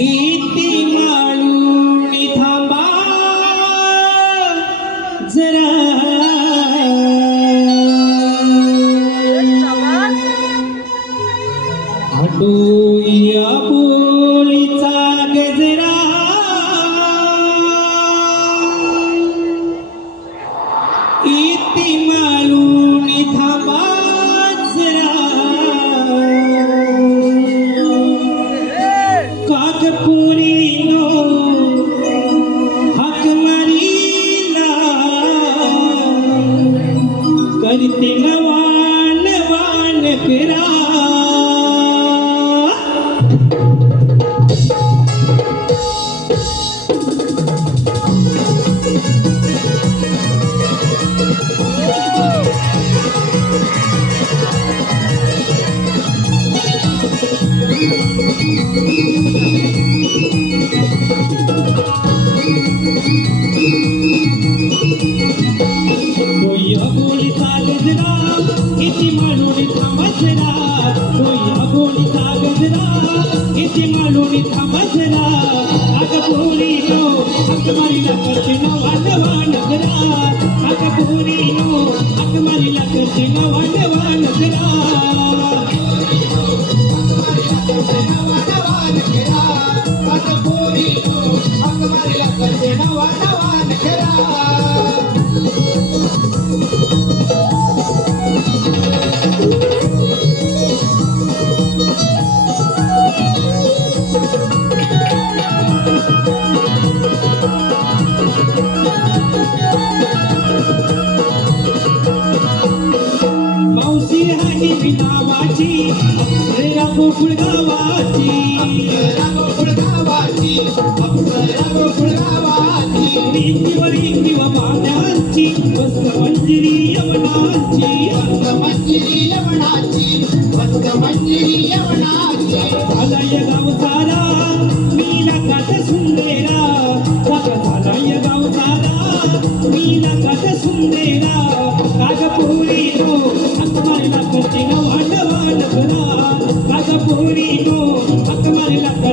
इथे माळून थांबा जरा आटोया बोलीचा गजरा इथे தினவான வானுக்கு ரா कोई अबोली सागजरा इति मालूनी थांबसरा अग पोरी नो अग मारी लकचे न वानवा नगरा अग पोरी नो अग मारी लकचे न वानवा मावशी हानी मी नावाची अक्षरा गोकुळ गावाची. अक्षरा गोकुळ गावाची. अक्षरा गोकुळ गावाची भिंतीवर किंवा पाण्याची वस्त्रमंजिरी यवनाची वस्त्रमंजिरी यवनाची. वस्त्रमंजिरी आलाय गाव सारा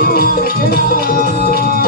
Hare